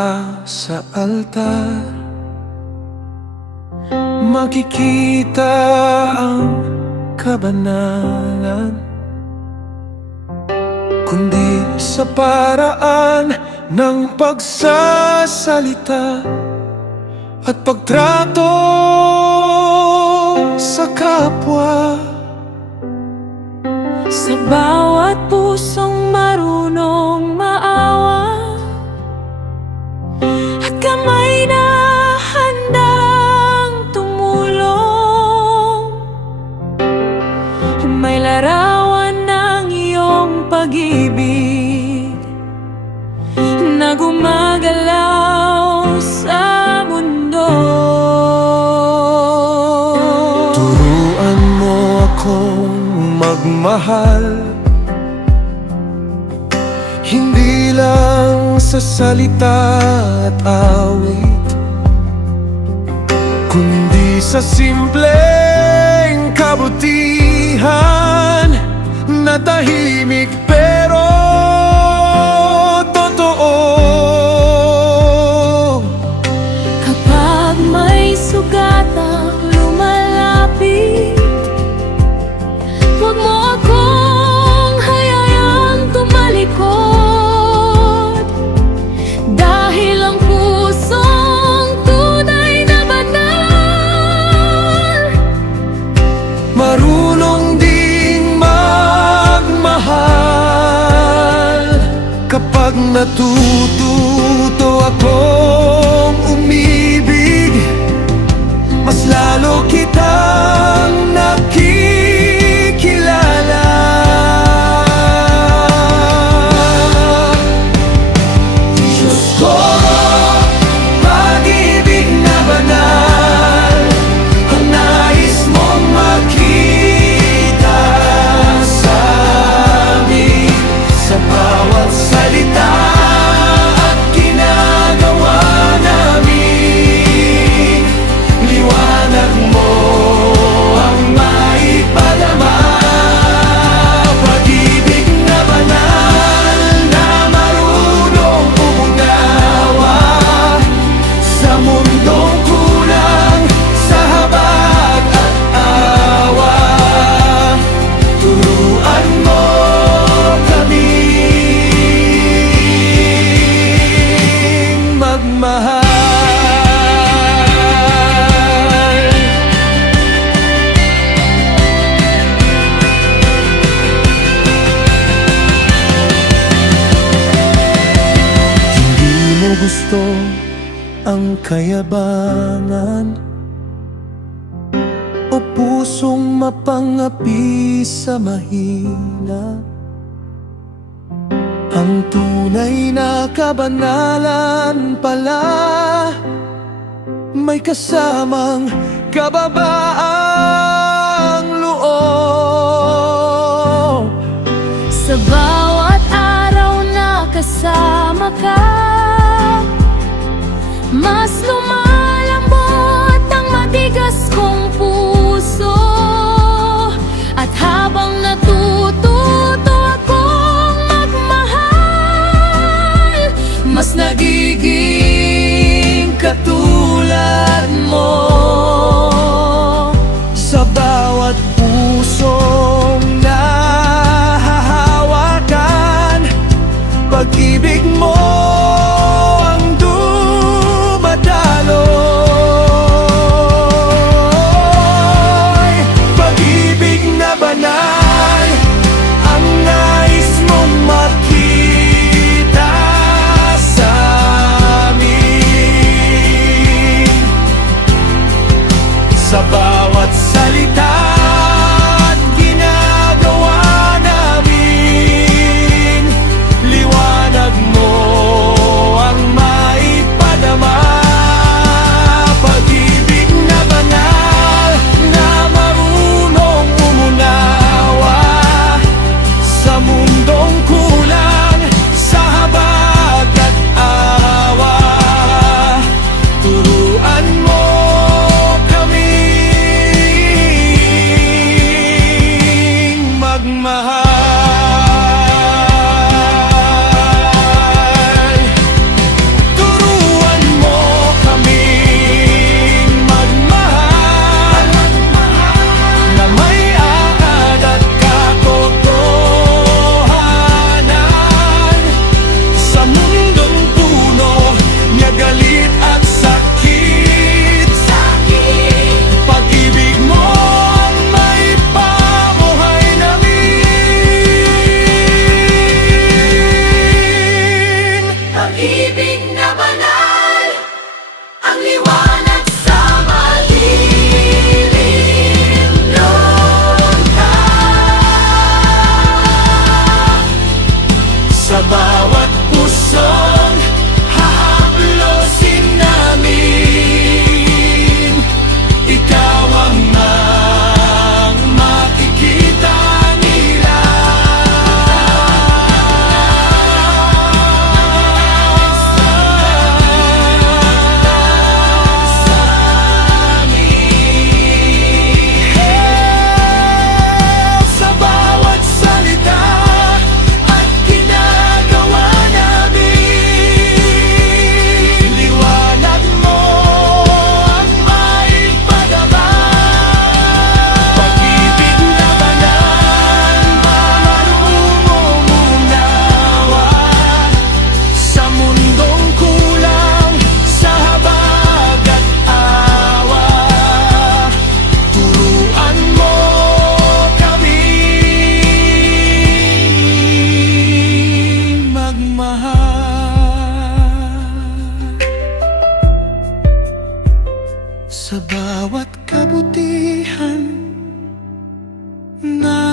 mula sa altar, makikita ang kabanalan, kundi sa paraan ng pagsasalita at pagtrato sa kapwa. Sa bawat pusong marunong maawa at kamay na handang tumulong, may larawan ng iyong pag-ibig na gumagalaw sa mundo. Turuan mo akong magmahal, hindi lang sa salita at awit, kundi sa simpleng kabutihan na tahimik pero totoo. Kapag may sugatang lumalapit, huwag mo akong hayayang tumalikod, dahil ang pusong tunay na banal Marunong ding magmahal. Kapag natututo akong umibig, mas lalo kitang nakikilala. Diyos ko, pag-ibig na banal, ang nais mong makita sa amin, sa bawat salita at ginagawa namin. Liwanag mo ang maipadama, pag-ibig na banal na marunong umunawa sa mundong kulang sa habag at awa. Turuan mo kaming magmahal. Hindi mo gusto ang kayabangan o pusong mapangapi sa mahina. Ang tunay na kabanalan pala may kasamang kababaang loob. sa bawat araw na kasama ka. Mas lumalambot ang matigas kong puso, at habang natututo akong magmahal, mas nagiging katulad mo. Sa bawat pusong nahahawakan, pag-ibig mo ang dumadalo. sa bawat kabutihan na